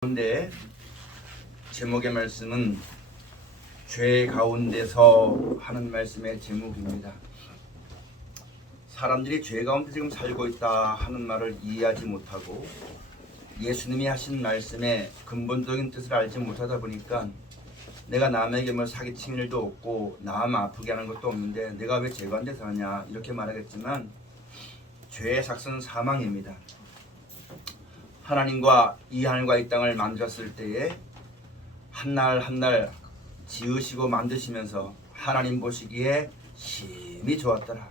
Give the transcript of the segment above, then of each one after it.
그런데 제목의 말씀은 죄 가운데서 하는 말씀의 제목입니다. 사람들이 죄 가운데 지금 살고 있다 하는 말을 이해하지 못하고 예수님이 하신 말씀의 근본적인 뜻을 알지 못하다 보니까 내가 남에게 뭐 사기친 일도 없고 남 아프게 하는 것도 없는데 내가 왜 죄 가운데 사냐 이렇게 말하겠지만 죄의 삭스는 사망입니다. 하나님과 이 하늘과 이 땅을 만드셨을 때에 한날 한날 지으시고 만드시면서 하나님 보시기에 심히 좋았더라.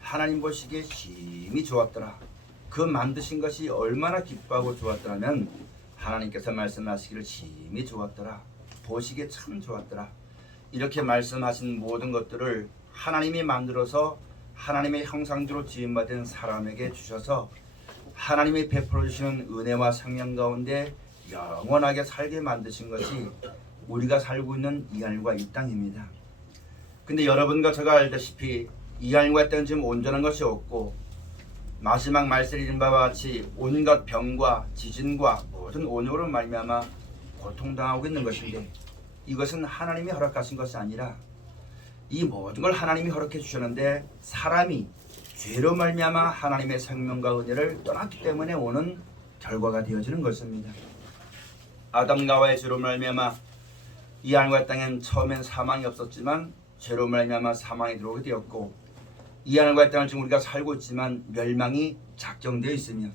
하나님 보시기에 심히 좋았더라. 그 만드신 것이 얼마나 기뻐하고 좋았더라면 하나님께서 말씀하시기를 심히 좋았더라. 보시기에 참 좋았더라. 이렇게 말씀하신 모든 것들을 하나님이 만들어서 하나님의 형상대로 지음받은 사람에게 주셔서 하나님이 베풀어 주시는 은혜와 생명 가운데 영원하게 살게 만드신 것이 우리가 살고 있는 이 하늘과 이 땅입니다. 근데 여러분과 제가 알다시피 이 하늘과 이 땅은 지금 온전한 것이 없고 마지막 말씀드린 바와 같이 온갖 병과 지진과 모든 온유로 말미암아 고통당하고 있는 것인데 이것은 하나님이 허락하신 것이 아니라 이 모든 걸 하나님이 허락해 주셨는데 사람이 죄로 말미암아 하나님의 생명과 은혜를 떠났기 때문에 오는 결과가 되어지는 것입니다. 아담과 하와의 죄로 말미암아 이 하늘과 땅엔 처음엔 사망이 없었지만 죄로 말미암아 사망이 들어오게 되었고 이 하늘과 땅을 지금 우리가 살고 있지만 멸망이 작정되어 있으며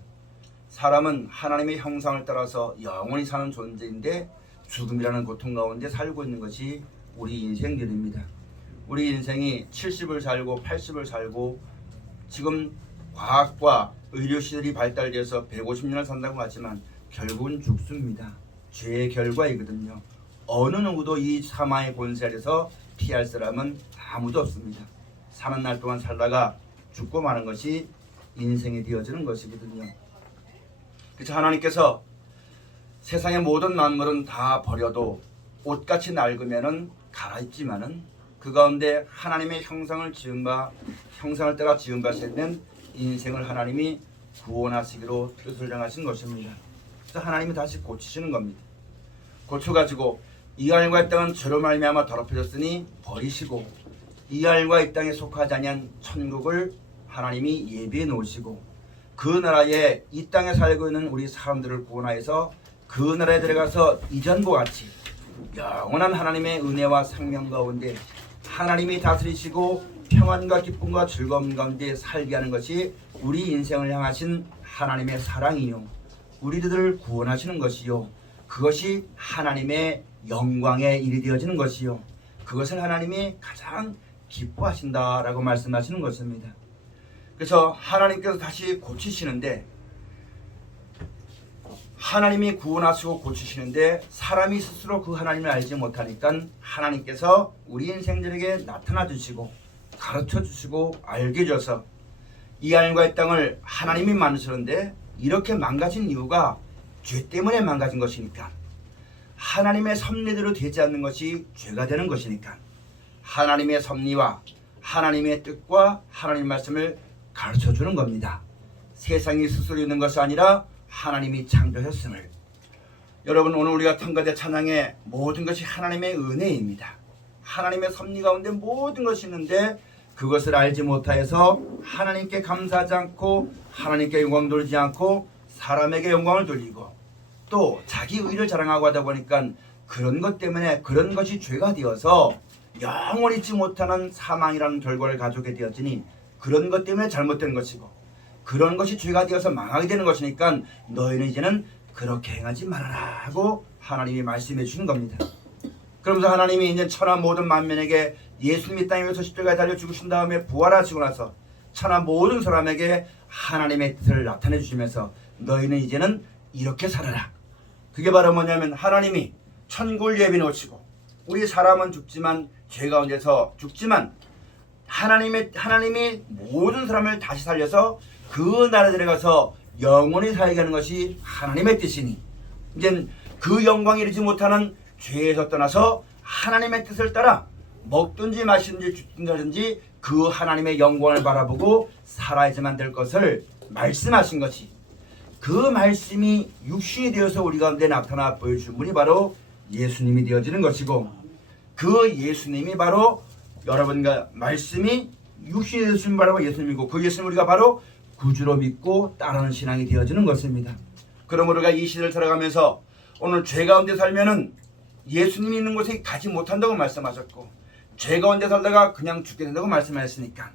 사람은 하나님의 형상을 따라서 영원히 사는 존재인데 죽음이라는 고통 가운데 살고 있는 것이 우리 인생들입니다. 우리 인생이 70을 살고 80을 살고 지금 과학과 의료시설이 발달돼서 150년을 산다고 하지만 결국은 죽습니다. 죄의 결과이거든요. 어느 누구도 이 사망의 권세 아래서 피할 사람은 아무도 없습니다. 사는 날 동안 살다가 죽고 마는 것이 인생이 되어지는 것이거든요. 그래서 하나님께서 세상의 모든 만물은 다 버려도 옷같이 낡으면은 갈아입지만은 그 가운데 하나님의 형상을 따라 지은 바 있는 인생을 하나님이 구원하시기로 뜻을 정하신 것입니다. 그래서 하나님이 다시 고치시는 겁니다. 고쳐가지고 이 하늘과 이 땅은 죄로 말미암아 더럽혀졌으니 버리시고 이 하늘과 이 땅에 속하지 아니한 천국을 하나님이 예비해 놓으시고 그 나라에 이 땅에 살고 있는 우리 사람들을 구원하여서 그 나라에 들어가서 이전과 같이 영원한 하나님의 은혜와 생명 가운데 하나님이 다스리시고 평안과 기쁨과 즐거움 가운데 살게 하는 것이 우리 인생을 향하신 하나님의 사랑이요 우리들을 구원하시는 것이요 그것이 하나님의 영광의 일이 되어지는 것이요 그것을 하나님이 가장 기뻐하신다라고 말씀하시는 것입니다. 그래서 하나님께서 다시 고치시는데 하나님이 구원하시고 고치시는데 사람이 스스로 그 하나님을 알지 못하니까 하나님께서 우리 인생들에게 나타나 주시고 가르쳐 주시고 알게 해줘서 이 하늘과 이 땅을 하나님이 만드셨는데 이렇게 망가진 이유가 죄 때문에 망가진 것이니까 하나님의 섭리대로 되지 않는 것이 죄가 되는 것이니까 하나님의 섭리와 하나님의 뜻과 하나님의 말씀을 가르쳐 주는 겁니다. 세상이 스스로 있는 것이 아니라 하나님이 창조하셨음을. 여러분 오늘 우리가 통과된 찬양의 모든 것이 하나님의 은혜입니다. 하나님의 섭리 가운데 모든 것이 있는데 그것을 알지 못하여서 하나님께 감사하지 않고 하나님께 영광 돌리지 않고 사람에게 영광을 돌리고 또 자기 의를 자랑하고 하다 보니까 그런 것 때문에 그런 것이 죄가 되어서 영원히 잊지 못하는 사망이라는 결과를 가져오게 되었으니 그런 것 때문에 잘못된 것이고 그런 것이 죄가 되어서 망하게 되는 것이니까 너희는 이제는 그렇게 행하지 말아라 하고 하나님이 말씀해 주시는 겁니다. 그러면서 하나님이 이제 천하 모든 만민에게 예수님이 땅에 위해서 십자가에 달려 죽으신 다음에 부활하시고 나서 천하 모든 사람에게 하나님의 뜻을 나타내 주시면서 너희는 이제는 이렇게 살아라. 그게 바로 뭐냐면 하나님이 천국을 예비해 놓으시고 우리 사람은 죽지만 죄 가운데서 죽지만 하나님이 모든 사람을 다시 살려서 그 나라에 들어가서 영원히 살게 하는 것이 하나님의 뜻이니 이제 그 영광에 이르지 못하는 죄에서 떠나서 하나님의 뜻을 따라 먹든지 마시든지 죽든지 그 하나님의 영광을 바라보고 살아야지만 될 것을 말씀하신 것이 그 말씀이 육신이 되어서 우리 가운데 나타나 보여주신 분이 바로 예수님이 되어지는 것이고, 그 예수님이 바로 여러분과 말씀이 육신이 되어주신 바로 예수님이고, 그 예수님 우리가 바로 구주로 믿고 따르는 신앙이 되어지는 것입니다. 그러므로 우리가 이 시대를 살아가면서 오늘 죄 가운데 살면은 예수님이 있는 곳에 가지 못한다고 말씀하셨고, 죄 가운데 살다가 그냥 죽게 된다고 말씀하셨으니까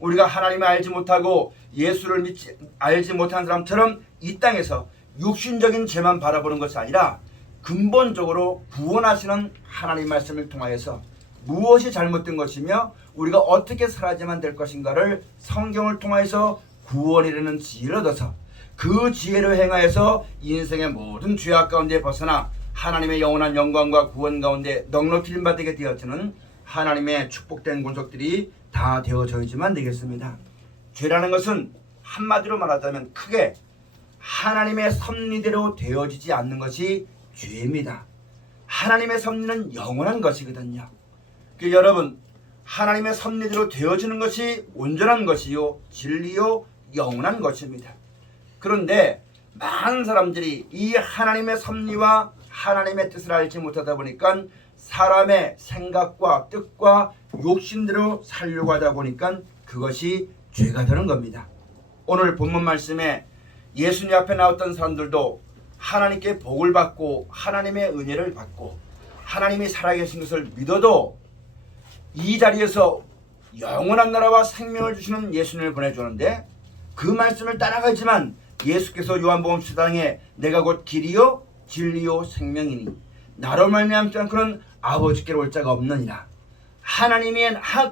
우리가 하나님을 알지 못하고 예수를 알지 못하는 사람처럼 이 땅에서 육신적인 죄만 바라보는 것이 아니라 근본적으로 구원하시는 하나님 말씀을 통하여서 무엇이 잘못된 것이며 우리가 어떻게 살아야만 될 것인가를 성경을 통하여서 구원이라는 지혜를 얻어서 그 지혜를 행하여서 인생의 모든 죄악 가운데 벗어나 하나님의 영원한 영광과 구원 가운데 넉넉히 받게 되어지는 하나님의 축복된 권속들이 다 되어져야지만 되겠습니다. 죄라는 것은 한마디로 말하자면 크게 하나님의 섭리대로 되어지지 않는 것이 죄입니다. 하나님의 섭리는 영원한 것이거든요. 여러분, 하나님의 섭리대로 되어지는 것이 온전한 것이요 진리요 영원한 것입니다. 그런데 많은 사람들이 이 하나님의 섭리와 하나님의 뜻을 알지 못하다 보니까 사람의 생각과 뜻과 욕심대로 살려고 하다 보니까 그것이 죄가 되는 겁니다. 오늘 본문 말씀에 예수님 앞에 나왔던 사람들도 하나님께 복을 받고 하나님의 은혜를 받고 하나님이 살아계신 것을 믿어도 이 자리에서 영원한 나라와 생명을 주시는 예수님을 보내주는데 그 말씀을 따라가지만 예수께서 요한복음 10장에 내가 곧 길이요 진리요 생명이니 나로 말미암지 않고는 아버지께로 올 자가 없느니라.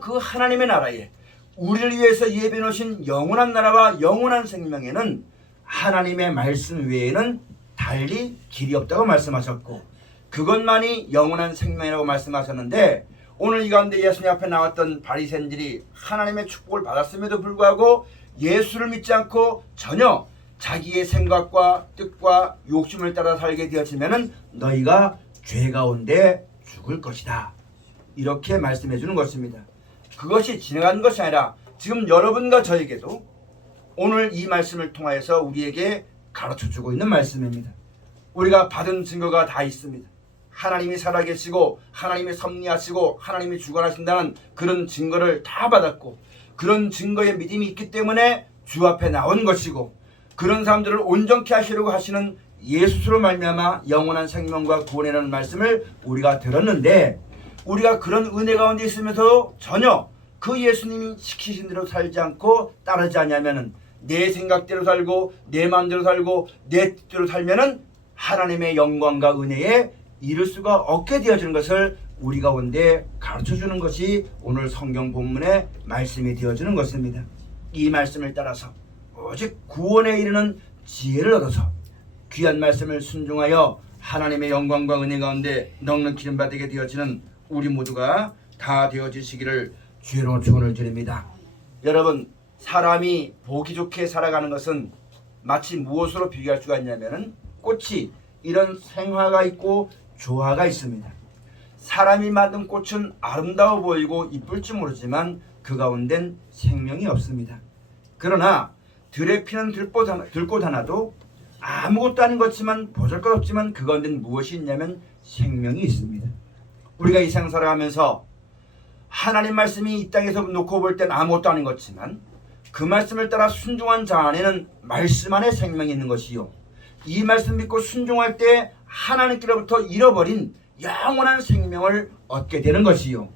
그 하나님의 나라에 우리를 위해서 예비해 놓으신 영원한 나라와 영원한 생명에는 하나님의 말씀 외에는 달리 길이 없다고 말씀하셨고 그것만이 영원한 생명이라고 말씀하셨는데 오늘 이 가운데 예수님 앞에 나왔던 바리새인들이 하나님의 축복을 받았음에도 불구하고 예수를 믿지 않고 전혀 자기의 생각과 뜻과 욕심을 따라 살게 되어지면은 너희가 죄 가운데 죽을 것이다. 이렇게 말씀해 주는 것입니다. 그것이 지나가는 것이 아니라 지금 여러분과 저에게도 오늘 이 말씀을 통하여서 우리에게 가르쳐 주고 있는 말씀입니다. 우리가 받은 증거가 다 있습니다. 하나님이 살아계시고 하나님이 섭리하시고 하나님이 주관하신다는 그런 증거를 다 받았고 그런 증거에 믿음이 있기 때문에 주 앞에 나온 것이고 그런 사람들을 온전케 하시려고 하시는 예수로 말미암아 영원한 생명과 구원이라는 말씀을 우리가 들었는데 우리가 그런 은혜 가운데 있으면서 전혀 그 예수님이 시키신 대로 살지 않고 따르지 않냐면은 내 생각대로 살고 내 마음대로 살고 내 뜻대로 살면은 하나님의 영광과 은혜에 이룰 수가 없게 되어지는 것을 우리 가운데 가르쳐주는 것이 오늘 성경 본문의 말씀이 되어지는 것입니다. 이 말씀을 따라서 오직 구원에 이르는 지혜를 얻어서 귀한 말씀을 순종하여 하나님의 영광과 은혜 가운데 넉넉히 기름받게 되어지는 우리 모두가 다 되어지시기를 주로 축원을 드립니다. 여러분, 사람이 보기 좋게 살아가는 것은 마치 무엇으로 비교할 수가 있냐면은 꽃이 이런 생화가 있고 조화가 있습니다. 사람이 만든 꽃은 아름다워 보이고 이쁠지 모르지만 그 가운데는 생명이 없습니다. 그러나 들에 피는 들꽃 하나도 아무것도 아닌 것지만 보잘것없지만 그 가운데는 무엇이 있냐면 생명이 있습니다. 우리가 이 세상 살아가면서 하나님 말씀이 이 땅에서 놓고 볼 땐 아무것도 아닌 것지만 그 말씀을 따라 순종한 자 안에는 말씀 안에 생명이 있는 것이요 이 말씀 믿고 순종할 때 하나님께로부터 잃어버린 영원한 생명을 얻게 되는 것이요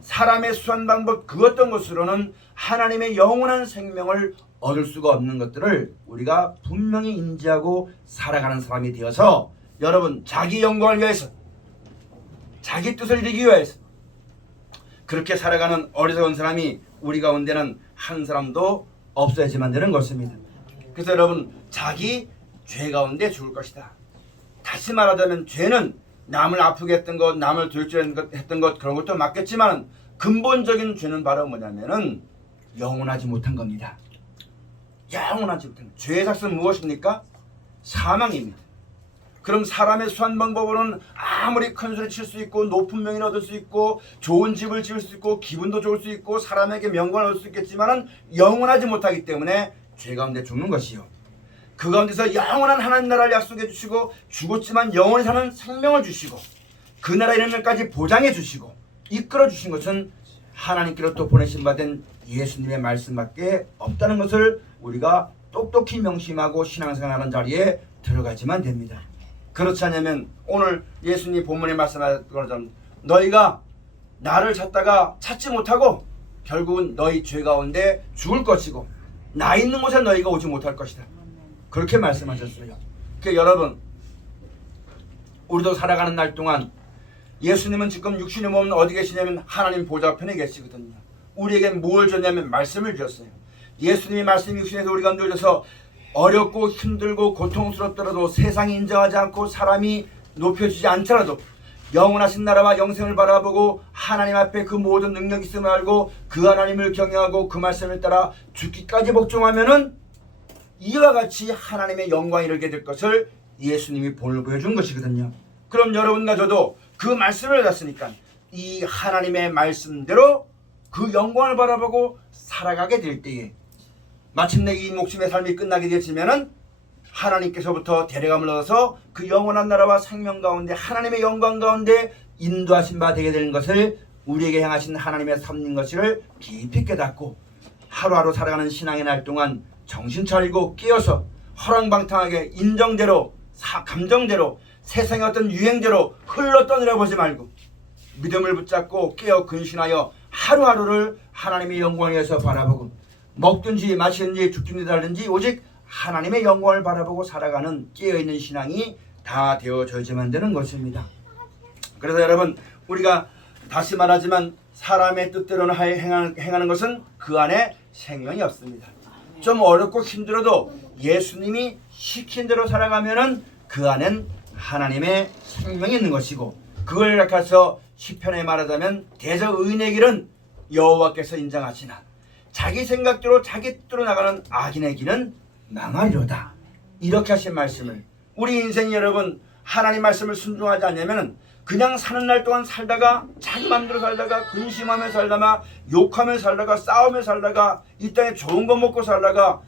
사람의 수한 방법 그 어떤 것으로는 하나님의 영원한 생명을 얻을 수가 없는 것들을 우리가 분명히 인지하고 살아가는 사람이 되어서 여러분 자기 영광을 위해서 자기 뜻을 이루기 위해서 그렇게 살아가는 어리석은 사람이 우리 가운데는 한 사람도 없어야지만 되는 것입니다. 그래서 여러분 자기 죄 가운데 죽을 것이다. 다시 말하자면 죄는 남을 아프게 했던 것, 남을 돌죄했던 것 그런 것도 맞겠지만 근본적인 죄는 바로 뭐냐면은 영원하지 못한 겁니다. 영원하지 못한 죄의 삭은 무엇입니까? 사망입니다. 그럼 사람의 수한 방법으로는 아무리 큰 소리 칠 수 있고 높은 명예를 얻을 수 있고 좋은 집을 지을 수 있고 기분도 좋을 수 있고 사람에게 명광을 얻을 수 있겠지만 영원하지 못하기 때문에 죄 가운데 죽는 것이요 그 가운데서 영원한 하나님 나라를 약속해 주시고 죽었지만 영원히 사는 생명을 주시고 그 나라 이름까지 보장해 주시고 이끌어 주신 것은 하나님께로부터 보내신 받은 예수님의 말씀밖에 없다는 것을 우리가 똑똑히 명심하고 신앙생활하는 자리에 들어가지만 됩니다. 그렇지 않으면 오늘 예수님 본문에 말씀하신 것처럼 너희가 나를 찾다가 찾지 못하고 결국은 너희 죄 가운데 죽을 것이고 나 있는 곳에 너희가 오지 못할 것이다. 그렇게 말씀하셨어요. 그러니까 여러분 우리도 살아가는 날 동안 예수님은 지금 육신의 몸은 어디 계시냐면 하나님 보좌 편에 계시거든요. 우리에게 뭘 줬냐면 말씀을 주셨어요. 예수님의 말씀이 육신에서 우리가 누려져서 어렵고 힘들고 고통스럽더라도 세상이 인정하지 않고 사람이 높여주지 않더라도 영원하신 나라와 영생을 바라보고 하나님 앞에 그 모든 능력이 있음을 알고 그 하나님을 경외하고 그 말씀을 따라 죽기까지 복종하면은 이와 같이 하나님의 영광에 이르게 될 것을 예수님이 본을 보여준 것이거든요. 그럼 여러분과 저도 그 말씀을 받았으니까 이 하나님의 말씀대로 그 영광을 바라보고 살아가게 될 때에 마침내 이 목숨의 삶이 끝나게 되지면은 하나님께서부터 데려감을 얻어서 그 영원한 나라와 생명 가운데 하나님의 영광 가운데 인도하신 바 되게 되는 것을 우리에게 향하신 하나님의 섭리인 것을 깊이 깨닫고 하루하루 살아가는 신앙의 날 동안 정신 차리고 깨어서 허랑방탕하게 인정대로 감정대로 세상의 어떤 유행대로 흘러떠내려 보지 말고 믿음을 붙잡고 깨어 근신하여 하루하루를 하나님의 영광에 의해서 바라보고 먹든지 마시든지 죽든지 살든지 오직 하나님의 영광을 바라보고 살아가는 깨어있는 신앙이 다 되어져야만 되는 것입니다. 그래서 여러분 우리가 다시 말하지만 사람의 뜻대로는 행하는 것은 그 안에 생명이 없습니다. 좀 어렵고 힘들어도 예수님이 시킨 대로 살아가면은 그 안엔 하나님의 생명이 있는 것이고 그걸 약해서 시편에 말하자면 대저 의인의 길은 여호와께서 인정하시나 자기 생각대로 자기 뜻대로 나가는 악인의 길은 망하리로다. 이렇게 하신 말씀을 우리 인생이 여러분 하나님 말씀을 순종하지 않으면 그냥 사는 날 동안 살다가 자기 맘대로 살다가 근심하며 살다가 욕하며 살다가 싸우며 살다가 이 땅에 좋은 거 먹고 살다가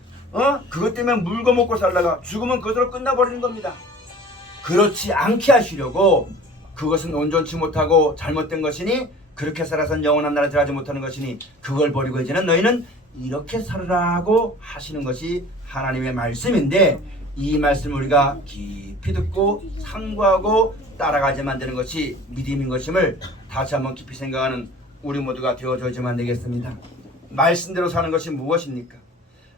그것 때문에 물고 먹고 살다가 죽으면 그것으로 끝나버리는 겁니다. 그렇지 않게 하시려고 그것은 온전치 못하고 잘못된 것이니 그렇게 살아선 영원한 나라에 들어가지 못하는 것이니 그걸 버리고 이제는 너희는 이렇게 살으라고 하시는 것이 하나님의 말씀인데 이 말씀을 우리가 깊이 듣고 상고하고 따라가야만 되는 것이 믿음인 것임을 다시 한번 깊이 생각하는 우리 모두가 되어줘야만 되겠습니다. 말씀대로 사는 것이 무엇입니까?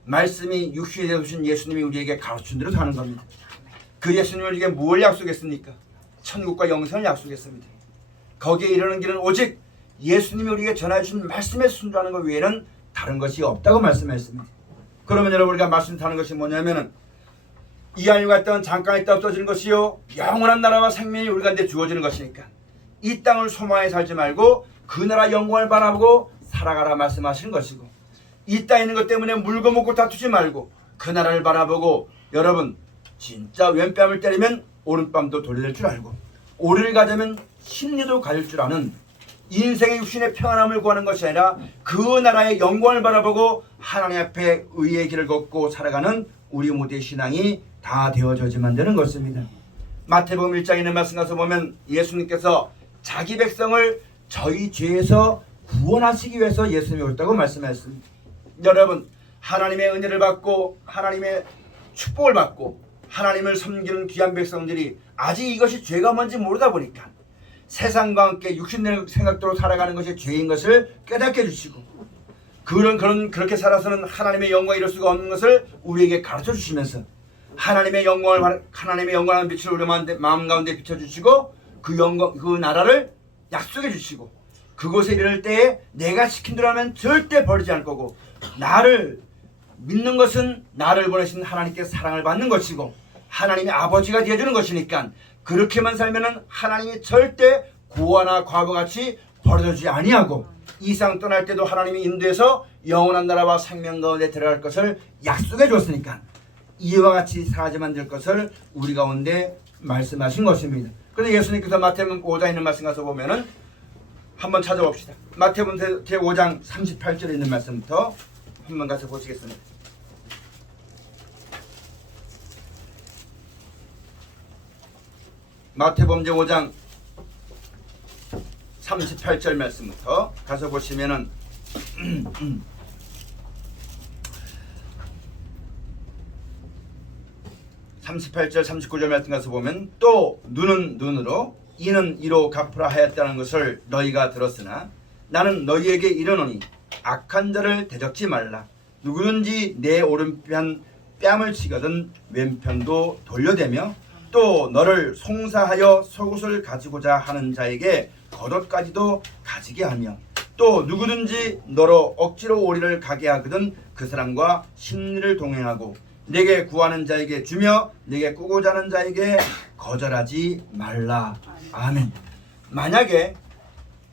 말씀이 육신이 되어주신 예수님이 우리에게 가르친 대로 사는 겁니다. 그 예수님이 우리에게 뭘 약속했습니까? 천국과 영생을 약속했습니다. 거기에 이르는 길은 오직 예수님이 우리에게 전해주신 말씀에 순종하는 것 외에는 다른 것이 없다고 말씀하셨습니다. 그러면 여러분 우리가 말씀하는 것이 뭐냐면은 이 안과 있던 잠깐 있다 없어지는 것이요 영원한 나라와 생명이 우리 가운데 주어지는 것이니까 이 땅을 소망해 살지 말고 그 나라 영광을 바라보고 살아가라 말씀하시는 것이고 이 땅에 있는 것 때문에 물고 먹고 다투지 말고 그 나라를 바라보고 여러분 진짜 왼뺨을 때리면 오른뺨도 돌릴 줄 알고 오리를 가자면 심리도 가질 줄 아는 인생의 육신의 평안함을 구하는 것이 아니라 그 나라의 영광을 바라보고 하나님 앞에 의의 길을 걷고 살아가는 우리 모두의 신앙이 다 되어져야만 되는 것입니다. 마태복음 1장에 있는 말씀 가서 보면 예수님께서 자기 백성을 저희 죄에서 구원하시기 위해서 예수님이 오셨다고 말씀하셨습니다. 여러분 하나님의 은혜를 받고 하나님의 축복을 받고 하나님을 섬기는 귀한 백성들이 아직 이것이 죄가 뭔지 모르다 보니까 세상과 함께 육신의 생각대로 살아가는 것이 죄인 것을 깨닫게 해주시고 그렇게 살아서는 하나님의 영광에 이룰 수가 없는 것을 우리에게 가르쳐 주시면서 하나님의 영광한 빛을 우리 마음 가운데 비춰주시고 그 나라를 약속해 주시고 그곳에 이를 때에 내가 시킨 대로 하면 절대 버리지 않을 거고 나를 믿는 것은 나를 보내신 하나님께 사랑을 받는 것이고 하나님의 아버지가 되어주는 것이니까 그렇게만 살면은 하나님이 절대 고아나 과부같이 버려두지 아니하고 이 세상 떠날 때도 하나님이 인도해서 영원한 나라와 생명 가운데 들어갈 것을 약속해 줬으니까 이와 같이 살아야만 될 것을 우리 가운데 말씀하신 것입니다. 그래서 예수님께서 마태복음 5장에 있는 말씀 가서 보면은 한번 찾아봅시다. 마태복음 제5장 38절에 있는 말씀부터 한번 가서 보시겠습니다. 마태복음 5장 38절 말씀부터 가서 보시면은 38절 39절 말씀 가서 보면 또 눈은 눈으로 이는 이로 갚으라 하였다는 것을 너희가 들었으나 나는 너희에게 이르노니 악한 자를 대적지 말라. 누구든지 내 오른편 뺨을 치거든 왼편도 돌려대며 또 너를 송사하여 속옷을 가지고자 하는 자에게 겉옷까지도 가지게 하며 또 누구든지 너로 억지로 오리를 가게 하거든 그 사람과 심리를 동행하고 내게 구하는 자에게 주며 내게 꾸고자 하는 자에게 거절하지 말라. 아멘. 만약에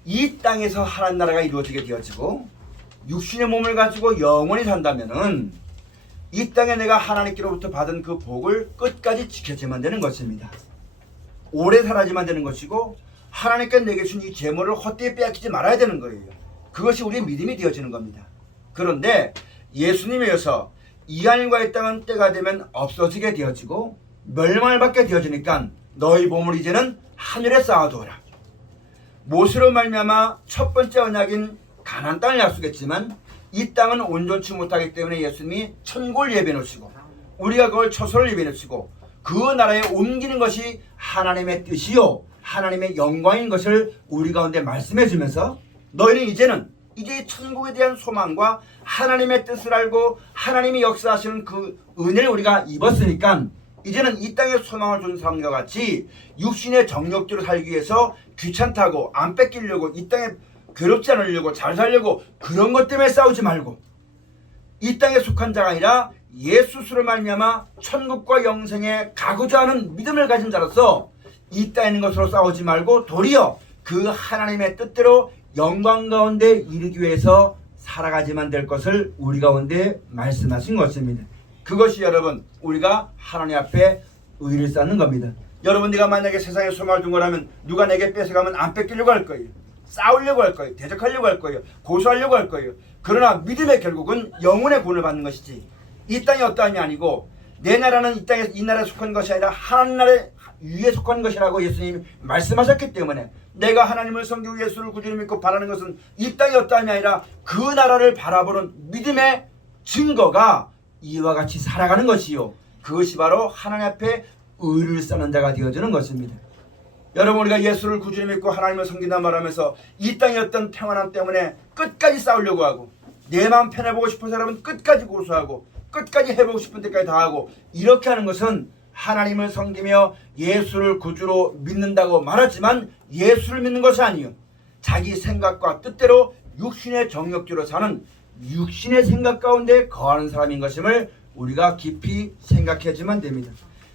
이 땅에서 하나님 나라가 이루어지게 되어지고 육신의 몸을 가지고 영원히 산다면은 이 땅에 내가 하나님께로부터 받은 그 복을 끝까지 지켜야만 되는 것입니다. 오래 살아야만 되는 것이고 하나님께 내게 준 이 재물을 헛되이 빼앗기지 말아야 되는 거예요. 그것이 우리의 믿음이 되어지는 겁니다. 그런데 예수님이어서 이 하늘과 이 땅은 때가 되면 없어지게 되어지고 멸망을 받게 되어지니까 너희 보물 이제는 하늘에 쌓아두어라. 모세로 말미암아 첫 번째 언약인 가나안 땅을 약속했지만 이 땅은 온전치 못하기 때문에 예수님이 천국을 예비해 놓으시고 우리가 그걸 처소를 예비해 놓으시고 그 나라에 옮기는 것이 하나님의 뜻이요 하나님의 영광인 것을 우리 가운데 말씀해 주면서 너희는 이제 천국에 대한 소망과 하나님의 뜻을 알고 하나님이 역사하시는 그 은혜를 우리가 입었으니까 이제는 이 땅에 소망을 준 사람과 같이 육신의 정욕대로 살기 위해서 귀찮다고 안 뺏기려고 이 땅에 괴롭지 않으려고 잘 살려고 그런 것 때문에 싸우지 말고 이 땅에 속한 자가 아니라 예수스로 말미암아 천국과 영생에 가고자 하는 믿음을 가진 자로서 이 땅에 있는 것으로 싸우지 말고 도리어 그 하나님의 뜻대로 영광 가운데 이르기 위해서 살아가지만 될 것을 우리 가운데 말씀하신 것입니다. 그것이 여러분 우리가 하나님 앞에 의를 쌓는 겁니다. 여러분 네가 만약에 세상에 소망을 둔 거라면 누가 내게 뺏어가면 안 뺏기려고 할 거예요. 싸우려고 할 거예요. 대적하려고 할 거예요. 고소하려고 할 거예요. 그러나 믿음의 결국은 영혼의 구원을 받는 것이지 이 땅이 어떠함이 아니고 내 나라는 이 나라에 속한 것이 아니라 하나님 나라에 위에 속한 것이라고 예수님이 말씀하셨기 때문에 내가 하나님을 섬기고 예수를 구주로 믿고 바라는 것은 이 땅이 어떠함이 아니라 그 나라를 바라보는 믿음의 증거가 이와 같이 살아가는 것이요 그것이 바로 하나님 앞에 의를 쌓는 자가 되어지는 것입니다. 여러분 우리가 예수를 구주로 믿고 하나님을 섬긴다 말하면서 이 땅의 어떤 평안함 때문에 끝까지 싸우려고 하고 내 마음 편해보고 싶은 사람은 끝까지 고소하고 끝까지 해보고 싶은 데까지 다 하고 이렇게 하는 것은 하나님을 섬기며 예수를 구주로 믿는다고 말하지만 예수를 믿는 것이 아니요 자기 생각과 뜻대로 육신의 정욕대로 사는 육신의 생각 가운데 거하는 사람인 것임을 우리가 깊이 생각해야지만 됩니다.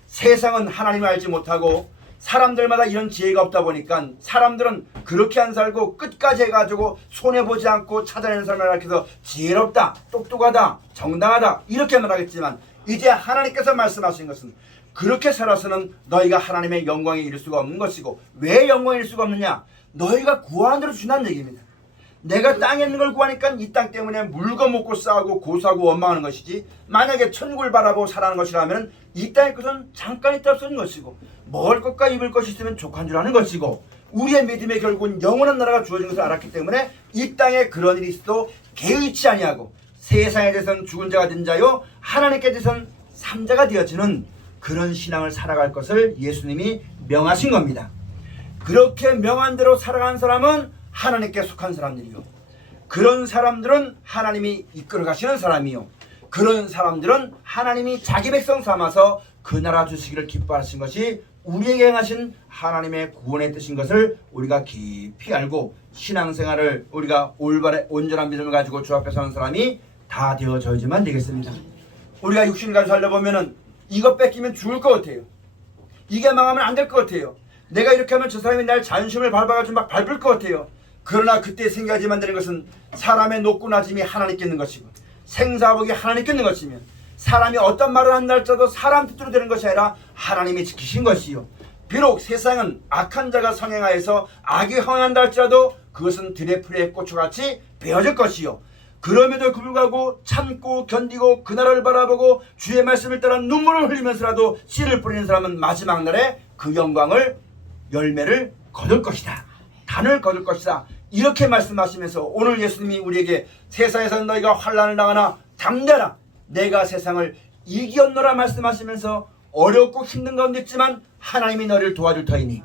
세상은 하나님을 알지 못하고 사람들마다 이런 지혜가 없다 보니까 사람들은 그렇게 안 살고 끝까지 해가지고 손해보지 않고 찾아내는 사람을 가르쳐서 지혜롭다, 똑똑하다, 정당하다 이렇게 말하겠지만 이제 하나님께서 말씀하신 것은 그렇게 살아서는 너희가 하나님의 영광에 이를 수가 없는 것이고 왜 영광에 이를 수가 없느냐? 너희가 구하는 대로 주신다는 얘기입니다. 내가 땅에 있는 걸 구하니까 이 땅 때문에 물고 먹고 싸우고 고소하고 원망하는 것이지 만약에 천국을 바라보고 살아가는 것이라면 이 땅의 것은 잠깐 있다 없어진 것이고 먹을 것과 입을 것이 있으면 족한 줄 아는 것이고 우리의 믿음의 결국은 영원한 나라가 주어진 것을 알았기 때문에 이 땅에 그런 일이 있어도 개의치 아니하고 세상에 대해서는 죽은 자가 된 자요 하나님께 대해서는 삼자가 되어지는 그런 신앙을 살아갈 것을 예수님이 명하신 겁니다. 그렇게 명한 대로 살아가는 사람은 하나님께 속한 사람들이요 그런 사람들은 하나님이 이끌어 가시는 사람이요 그런 사람들은 하나님이 자기 백성 삼아서 그 나라 주시기를 기뻐하신 것이 우리에게 행하신 하나님의 구원의 뜻인 것을 우리가 깊이 알고 신앙생활을 우리가 올바른 온전한 믿음을 가지고 주 앞에 서는 사람이 다 되어져야지만 되겠습니다. 우리가 육신을 가지고 살다 보면은 이거 뺏기면 죽을 것 같아요. 이게 망하면 안 될 것 같아요. 내가 이렇게 하면 저 사람이 날 자존심을 밟아가지고 막 밟을 것 같아요. 그러나 그때 생각하지만 되는 것은 사람의 높고 낮음이 하나님께 있는 것이고 생사복이 하나님께 있는 것이며 사람이 어떤 말을 한다 할지라도 사람 뜻대로 되는 것이 아니라 하나님이 지키신 것이요 비록 세상은 악한 자가 성행하여서 악이 흥한다 할지라도 그것은 들의 풀에 꽃초같이 베어질 것이요 그럼에도 불구하고 참고 견디고 그 나라를 바라보고 주의 말씀을 따라 눈물을 흘리면서라도 씨를 뿌리는 사람은 마지막 날에 그 영광을 열매를 거둘 것이다. 단을 거둘 것이다. 이렇게 말씀하시면서 오늘 예수님이 우리에게 세상에서 너희가 환난을 당하나 담대라 내가 세상을 이기었노라 말씀하시면서 어렵고 힘든 가운데 있지만 하나님이 너를 도와줄 터이니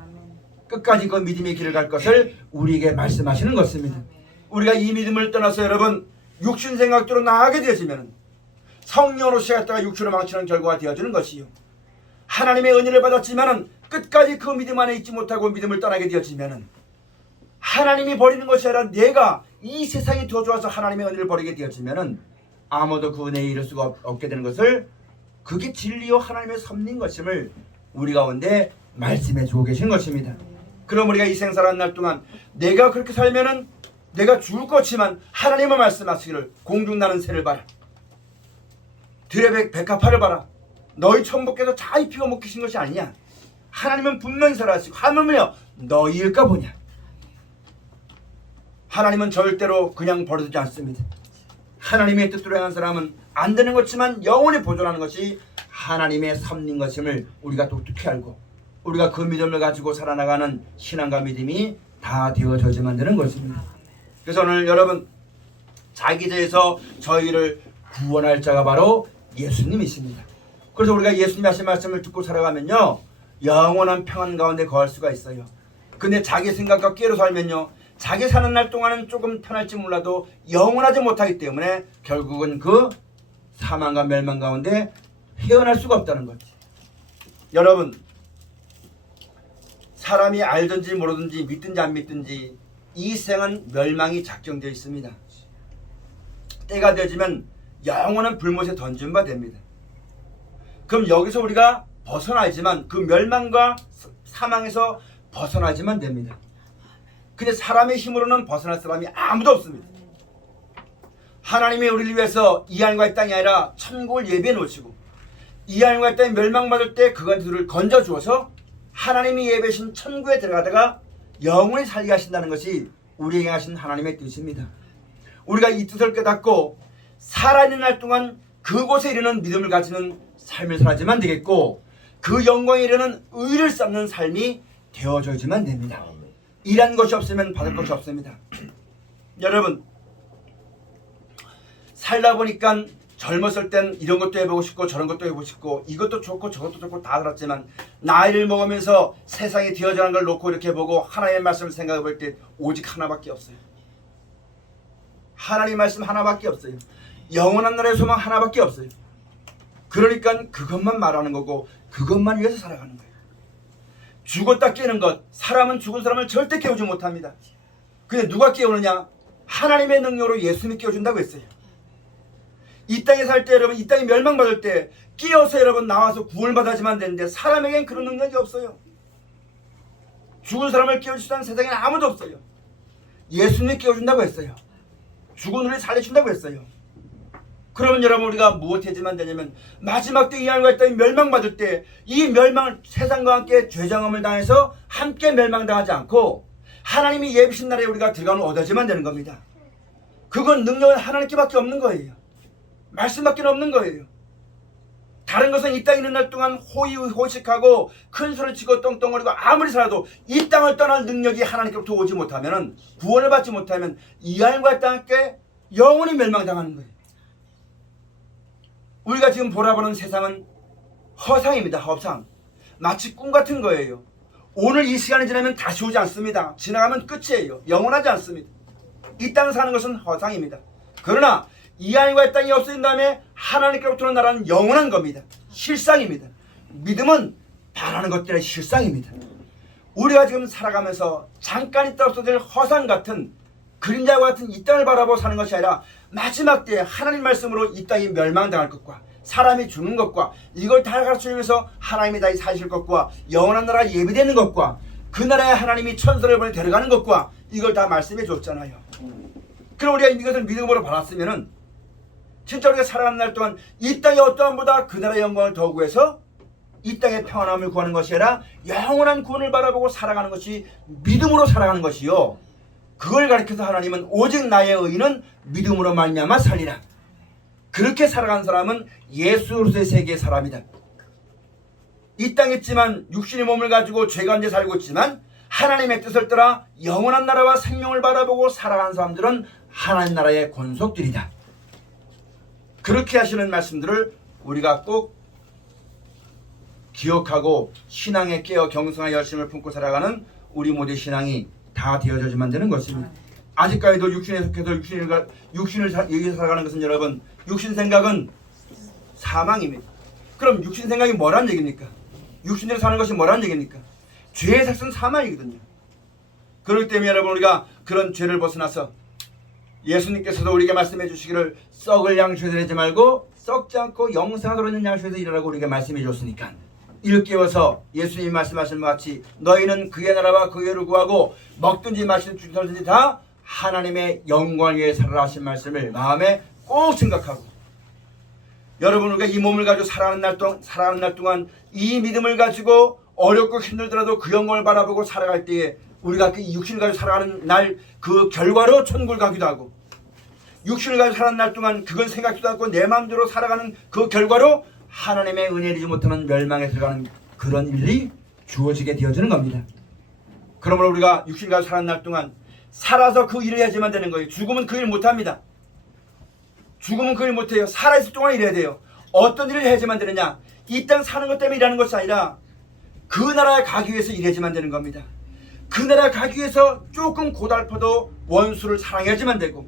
끝까지 그 믿음의 길을 갈 것을 우리에게 말씀하시는 것입니다. 우리가 이 믿음을 떠나서 여러분 육신 생각대로 나아가게 되어지면 성령으로 시작했다가 육신으로 망치는 결과가 되어지는 것이요. 하나님의 은혜를 받았지만은 끝까지 그 믿음 안에 있지 못하고 믿음을 떠나게 되어지면은 하나님이 버리는 것이 아니라 내가 이 세상이 더 좋아서 하나님의 은혜를 버리게 되어지면은 아무도 그 은혜에 이를 수가 없게 되는 것을 그게 진리요 하나님의 섭리인 것임을 우리 가운데 말씀해 주고 계신 것입니다. 그럼 우리가 이 생사라는 날 동안 내가 그렇게 살면은 내가 죽을 것이지만 하나님은 말씀하시기를 공중 나는 새를 봐라. 들의 백합화를 봐라. 너희 천부께서 다 입히고 먹히신 것이 아니냐. 하나님은 분명히 살아하시고 하물며 너희일까 보냐. 하나님은 절대로 그냥 버려두지 않습니다. 하나님의 뜻대로 행한 사람은 안 되는 것지만 영원히 보존하는 것이 하나님의 섭리인 것임을 우리가 똑똑히 알고 우리가 그 믿음을 가지고 살아나가는 신앙과 믿음이 다 되어져야만 되는 것입니다. 그래서 오늘 여러분 자기제에서 저희를 구원할 자가 바로 예수님이십니다. 그래서 우리가 예수님이 하신 말씀을 듣고 살아가면요 영원한 평안 가운데 거할 수가 있어요. 근데 자기 생각과 깨로 살면요 자기 사는 날 동안은 조금 편할지 몰라도 영원하지 못하기 때문에 결국은 그 사망과 멸망 가운데 헤어날 수가 없다는 거지. 여러분 사람이 알든지 모르든지 믿든지 안 믿든지 이 생은 멸망이 작정되어 있습니다. 때가 되어지면 영원한 불못에 던진 바 됩니다. 그럼 여기서 우리가 벗어나지만 그 멸망과 사망에서 벗어나지만 됩니다. 근데 사람의 힘으로는 벗어날 사람이 아무도 없습니다. 하나님이 우리를 위해서 이 하늘과 이 땅이 아니라 천국을 예비해 놓으시고 이 하늘과 이 땅이 멸망받을 때 그들을 건져 주어서 하나님이 예배하신 천국에 들어가다가 영원히 살게 하신다는 것이 우리에게 하신 하나님의 뜻입니다. 우리가 이 뜻을 깨닫고 살아있는 날 동안 그곳에 이르는 믿음을 가지는 삶을 살아야지만 되겠고 그 영광에 이르는 의를 쌓는 삶이 되어져야지만 됩니다. 일한 것이 없으면 받을 것이 없습니다. 여러분 살다 보니까 젊었을 땐 이런 것도 해보고 싶고 저런 것도 해보고 싶고 이것도 좋고 저것도 좋고 다 들었지만 나이를 먹으면서 세상에 되어져가는 걸 놓고 이렇게 보고 하나님의 말씀을 생각해 볼 때 오직 하나밖에 없어요. 하나님의 말씀 하나밖에 없어요. 영원한 나라의 소망 하나밖에 없어요. 그러니까 그것만 말하는 거고 그것만 위해서 살아가는 거예요. 죽었다 깨는 것, 사람은 죽은 사람을 절대 깨우지 못합니다. 근데 누가 깨우느냐? 하나님의 능력으로 예수님이 깨워준다고 했어요. 이 땅에 살 때 여러분, 이 땅이 멸망받을 때 깨어서 여러분 나와서 구원을 받아야지만 되는데 사람에겐 그런 능력이 없어요. 죽은 사람을 깨워줄 수 있는 세상에는 아무도 없어요. 예수님이 깨워준다고 했어요. 죽은 우리를 살려준다고 했어요. 그러면 여러분 우리가 무엇해야지만 되냐면 마지막 때 이 하늘과 이 땅이 멸망받을 때 이 멸망을 세상과 함께 죄정함을 당해서 함께 멸망당하지 않고 하나님이 예비신 나라에 우리가 들어가는 얻어야지만 되는 겁니다. 그건 능력은 하나님께밖에 없는 거예요. 말씀밖에 없는 거예요. 다른 것은 이 땅에 있는 날 동안 호의호식하고 큰 소리 치고 떵떵거리고 아무리 살아도 이 땅을 떠날 능력이 하나님께로부터 오지 못하면 구원을 받지 못하면 이 하늘과 땅께 영원히 멸망당하는 거예요. 우리가 지금 보라보는 세상은 허상입니다. 허상. 마치 꿈 같은 거예요. 오늘 이 시간이 지나면 다시 오지 않습니다. 지나가면 끝이에요. 영원하지 않습니다. 이 땅 사는 것은 허상입니다. 그러나 이 하늘과 땅이 없어진 다음에 하나님께로부터 오는 나라는 영원한 겁니다. 실상입니다. 믿음은 바라는 것들의 실상입니다. 우리가 지금 살아가면서 잠깐 있다 없어질 허상 같은 그림자와 같은 이 땅을 바라보고 사는 것이 아니라 마지막 때에 하나님 말씀으로 이 땅이 멸망당할 것과 사람이 죽는 것과 이걸 다 가르치면서 하나님이 다시 사실 것과 영원한 나라가 예비되는 것과 그 나라에 하나님이 천사를 보내 데려가는 것과 이걸 다 말씀해 줬잖아요. 그럼 우리가 이것을 믿음으로 받았으면은 진짜 우리가 살아가는 날 동안 이 땅의 어떠함보다 그 나라의 영광을 더 구해서 이 땅의 평안함을 구하는 것이 아니라 영원한 구원을 바라보고 살아가는 것이 믿음으로 살아가는 것이요. 그걸 가리켜서 하나님은 오직 나의 의인은 믿음으로 말미암아 살리라. 그렇게 살아가는 사람은 예수 그리스도의 세계의 사람이다. 이 땅에 있지만 육신의 몸을 가지고 죄 가운데 살고 있지만 하나님의 뜻을 따라 영원한 나라와 생명을 바라보고 살아가는 사람들은 하나님 나라의 권속들이다. 그렇게 하시는 말씀들을 우리가 꼭 기억하고 신앙에 깨어 경성한 열심을 품고 살아가는 우리 모두의 신앙이 다 되어져야만 되는 것입니다. 아직까지도 육신에 속해서 육신을 위해서 살아가는 것은 여러분, 육신 생각은 사망입니다. 그럼 육신 생각이 뭐란 얘기입니까? 육신대로 사는 것이 뭐란 얘기입니까? 죄의 삭은 사망이거든요. 그렇기 때문에 여러분, 우리가 그런 죄를 벗어나서 예수님께서도 우리에게 말씀해 주시기를 썩을 양식에서 일하지 말고 썩지 않고 영생하도록 있는 양식에서 일하라고 우리에게 말씀해 줬으니까 이를 깨워서 예수님이 말씀하신 것 같이 너희는 그의 나라와 그의 의를 구하고 먹든지 마시든지 살든지 다 하나님의 영광을 위해 살아라 하신 말씀을 마음에 꼭 생각하고, 여러분, 우리가 이 몸을 가지고 살아가는 날 동안 이 믿음을 가지고 어렵고 힘들더라도 그 영광을 바라보고 살아갈 때에 우리가 그 육신을 가지고 살아가는 날 그 결과로 천국을 가기도 하고, 육신을 가지고 살아가는 날 동안 그건 생각지도 않고 내 마음대로 살아가는 그 결과로 하나님의 은혜를 이루지 못하는 멸망에 들어가는 그런 일이 주어지게 되어지는 겁니다. 그러므로 우리가 육신을 가지고 살아가는 날 동안 살아서 그 일을 해야지만 되는 거예요. 죽으면 그 일 못합니다. 죽으면 그 일 못해요. 살아있을 동안 일해야 돼요. 어떤 일을 해야지만 되느냐? 이 땅 사는 것 때문에 일하는 것이 아니라 그 나라에 가기 위해서 일해야지만 되는 겁니다. 그 나라에 가기 위해서 조금 고달퍼도 원수를 사랑해야지만 되고,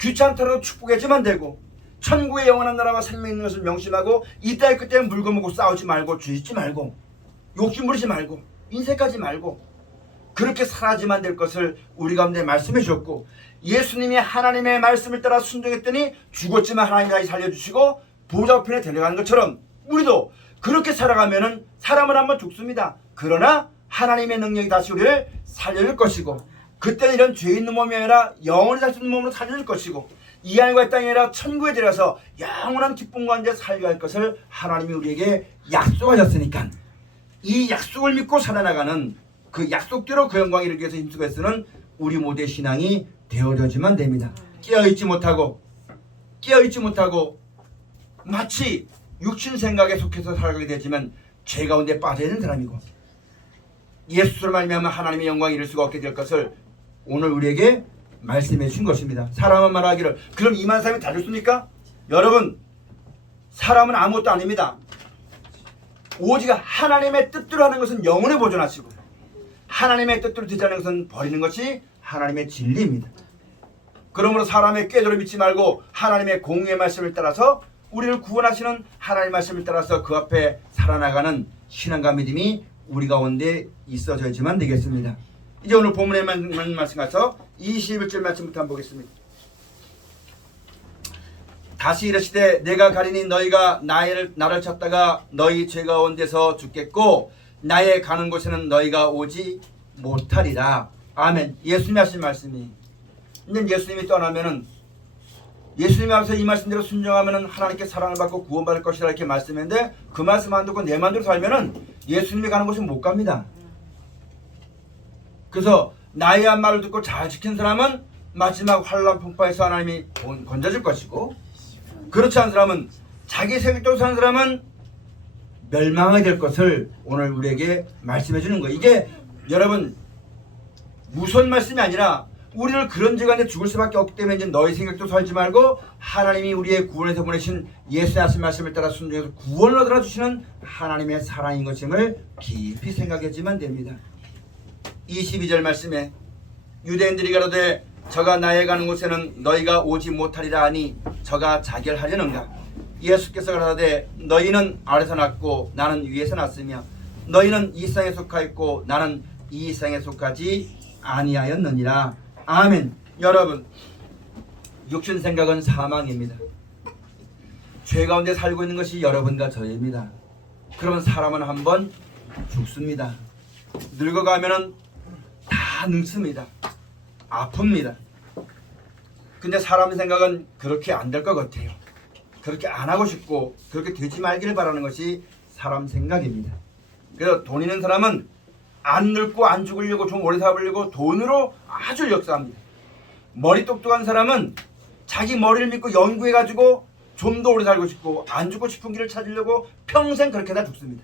귀찮더라도 축복해야지만 되고, 천국의 영원한 나라와 생명 있는 것을 명심하고 이 땅에 그때 물고 먹고 싸우지 말고 죄짓지 말고 욕심 부리지 말고 인색하지 말고 그렇게 살아야지만 될 것을 우리 가운데 말씀해 주셨고, 예수님이 하나님의 말씀을 따라 순종했더니 죽었지만 하나님이 다시 살려주시고 보좌 우편에 데려가는 것처럼 우리도 그렇게 살아가면은 사람은 한번 죽습니다. 그러나 하나님의 능력이 다시 우리를 살려줄 것이고, 그때는 이런 죄 있는 몸이 아니라 영원히 살 수 있는 몸으로 살려줄 것이고, 이 하늘과 땅이 아니라 천국에 들어서 영원한 기쁨과 이제 살게 할 것을 하나님이 우리에게 약속하셨으니까 이 약속을 믿고 살아나가는 그 약속대로 그 영광을 이루기 위해서 힘쓰고 애쓰는 우리 모두의 신앙이 되어져야지만 됩니다. 깨어있지 못하고 마치 육신 생각에 속해서 살아가게 되지만 죄 가운데 빠져있는 사람이고 예수를 말미암아 하나님의 영광을 이룰 수가 없게 될 것을 오늘 우리에게 말씀해 주신 것입니다. 사람은 말하기를 그럼 이만 사람이 다 죽습니까? 여러분, 사람은 아무것도 아닙니다. 오직 하나님의 뜻대로 하는 것은 영원히 보존하시고 하나님의 뜻대로 되지 않는 것은 버리는 것이 하나님의 진리입니다. 그러므로 사람의 꾀대로 믿지 말고 하나님의 공의의 말씀을 따라서 우리를 구원하시는 하나님의 말씀을 따라서 그 앞에 살아나가는 신앙과 믿음이 우리 가운데 있어져야지만 되겠습니다. 이제 오늘 본문의 말씀 가서 21절 말씀부터 한번 보겠습니다. 다시 이르시되 내가 가리니 너희가 나를 찾다가 너희 죄가 온 데서 죽겠고 나의 가는 곳에는 너희가 오지 못하리라. 아멘. 예수님이 하신 말씀이, 이제 예수님이 떠나면은 예수님이 앞에서 이 말씀대로 순종하면은 하나님께 사랑을 받고 구원받을 것이라 이렇게 말씀했는데 그 말씀 안 듣고 내 마음대로 살면은 예수님이 가는 곳은 못 갑니다. 그래서 나의 한 말을 듣고 잘 지킨 사람은 마지막 환난 풍파에서 하나님이 건져줄 것이고, 그렇지 않은 사람은 자기 생각대로 사는 사람은 멸망하게 될 것을 오늘 우리에게 말씀해 주는 거예요. 이게 여러분 무서운 말씀이 아니라 우리를 그런 죄가 내 죽을 수밖에 없기 때문에 이제 너희 생각도 살지 말고 하나님이 우리의 구원에서 보내신 예수의 하신 말씀을 따라 순종해서 구원을 얻어 주시는 하나님의 사랑인 것임을 깊이 생각하지만 됩니다. 22절 말씀에 유대인들이 가로되 저가 나의 가는 곳에는 너희가 오지 못하리라 하니 저가 자결하려는가? 예수께서 가라사대 너희는 아래서 났고 나는 위에서 났으며 너희는 이 세상에 속하였고 나는 이 세상에 속하지 아니하였느니라. 아멘. 여러분, 육신 생각은 사망입니다. 죄 가운데 살고 있는 것이 여러분과 저입니다. 그러면 사람은 한번 죽습니다. 늙어가면은 다 늙습니다. 아픕니다. 근데 사람의 생각은 그렇게 안 될 것 같아요. 그렇게 안 하고 싶고 그렇게 되지 말기를 바라는 것이 사람 생각입니다. 그래서 돈 있는 사람은 안 늙고 안 죽으려고 좀 오래 살려고 돈으로 아주 역사합니다. 머리 똑똑한 사람은 자기 머리를 믿고 연구해가지고 좀 더 오래 살고 싶고 안 죽고 싶은 길을 찾으려고 평생 그렇게 다 죽습니다.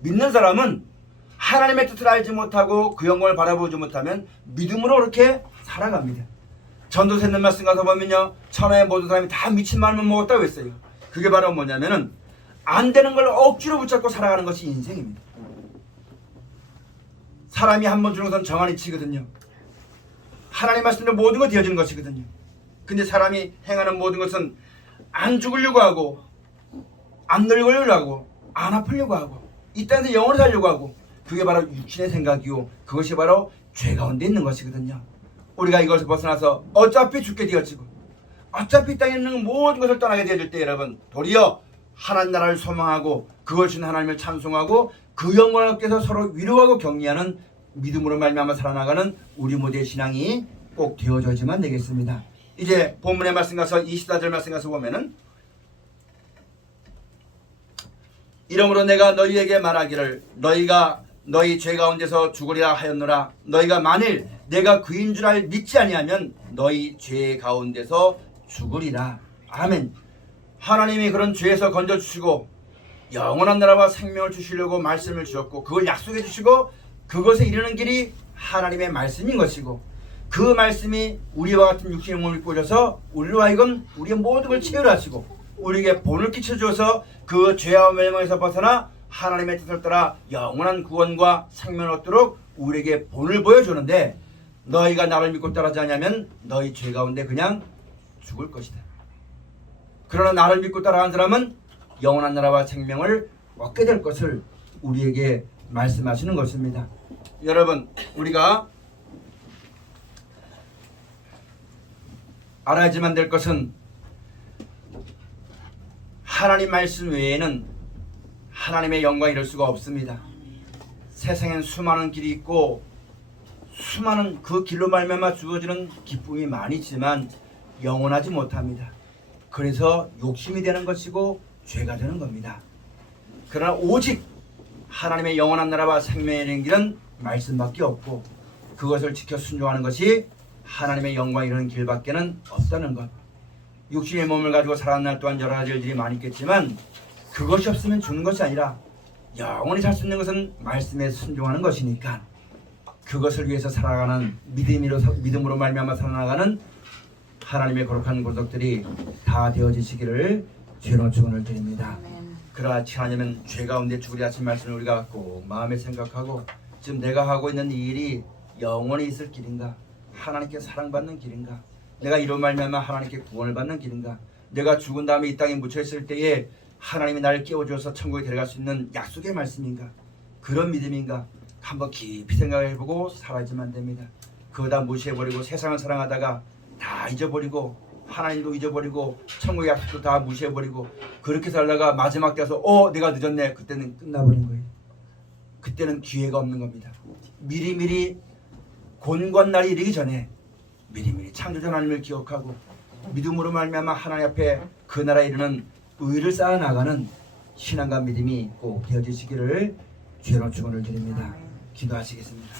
믿는 사람은 하나님의 뜻을 알지 못하고 그 영광을 바라보지 못하면 믿음으로 그렇게 살아갑니다. 전도서 있는 말씀 가서 보면요, 천하의 모든 사람이 다 미친 마음을 먹었다고 했어요. 그게 바로 뭐냐면은 안 되는 걸 억지로 붙잡고 살아가는 것이 인생입니다. 사람이 한 번 주는 것은 정한이 치거든요. 하나님 말씀대로 모든 것 되어지는 것이거든요. 근데 사람이 행하는 모든 것은 안 죽으려고 하고, 안 늙으려고 하고, 안 아프려고 하고, 이 땅에서 영원히 살려고 하고, 그게 바로 육신의 생각이요, 그것이 바로 죄 가운데 있는 것이거든요. 우리가 이것을 벗어나서 어차피 죽게 되어지고 어차피 이 땅에 있는 모든 것을 떠나게 되어질 때, 여러분, 도리어 하나님 나라를 소망하고 그걸 주신 하나님을 찬송하고 그 영광을 얻기 위해서 서로 위로하고 격려하는 믿음으로 말미암아 살아나가는 우리 모두의 신앙이 꼭 되어져야지만 되겠습니다. 이제 본문의 말씀 가서 24절 말씀 가서 보면은, 이러므로 내가 너희에게 말하기를 너희가 너희 죄 가운데서 죽으리라 하였노라. 너희가 만일 내가 그인 줄 알 믿지 아니하면 너희 죄 가운데서 죽으리라. 아멘. 하나님이 그런 죄에서 건져주시고 영원한 나라와 생명을 주시려고 말씀을 주셨고 그걸 약속해 주시고 그것에 이르는 길이 하나님의 말씀인 것이고, 그 말씀이 우리와 같은 육신의 몸을 입고 오셔서 우리로 하여금 우리의 모든 걸 체결하시고 우리에게 본을 끼쳐주어서 그 죄와 멸망에서 벗어나 하나님의 뜻을 따라 영원한 구원과 생명을 얻도록 우리에게 본을 보여주는데, 너희가 나를 믿고 따르지 않으면 너희 죄 가운데 그냥 죽을 것이다. 그러나 나를 믿고 따라가는 사람은 영원한 나라와 생명을 얻게 될 것을 우리에게 말씀하시는 것입니다. 여러분, 우리가 알아야지만 될 것은 하나님 말씀 외에는 하나님의 영광이 이룰 수가 없습니다. 세상엔 수많은 길이 있고 수많은 그 길로 말미암아 주어지는 기쁨이 많이 있지만 영원하지 못합니다. 그래서 욕심이 되는 것이고 죄가 되는 겁니다. 그러나 오직 하나님의 영원한 나라와 생명에 이르는 길은 말씀밖에 없고 그것을 지켜 순종하는 것이 하나님의 영광이 이르는 길밖에는 없다는 것. 육신의 몸을 가지고 살아가는 날 또한 여러 가지 일들이 많이 있겠지만 그것이 없으면 죽는 것이 아니라 영원히 살 수 있는 것은 말씀에 순종하는 것이니까 그것을 위해서 살아가는 믿음으로 말미암아 살아나가는 하나님의 거룩한 고속들이 다 되어지시기를 주의 축원을 드립니다. 그렇지 않으면 죄 가운데 죽으리 하신 말씀을 우리가 꼭 마음에 생각하고, 지금 내가 하고 있는 이 일이 영원히 있을 길인가, 하나님께 사랑받는 길인가, 내가 이런 말미암아 하나님께 구원을 받는 길인가, 내가 죽은 다음에 이 땅에 묻혀있을 때에 하나님이 나를 깨워주어서 천국에 데려갈 수 있는 약속의 말씀인가, 그런 믿음인가 한번 깊이 생각해보고 살아야지만 됩니다. 그거 다 무시해버리고 세상을 사랑하다가 다 잊어버리고 하나님도 잊어버리고 천국의 약속도 다 무시해버리고 그렇게 살다가 마지막 때서 내가 늦었네, 그때는 끝나버린 거예요. 그때는 기회가 없는 겁니다. 미리미리 곤고한 날이 이르기 전에 미리미리 창조주 하나님을 기억하고 믿음으로 말미암아 하나님 앞에 그 나라에 이르는 의를 쌓아나가는 신앙과 믿음이 꼭 되어지시기를 주의 축원을 드립니다. 기도하시겠습니다.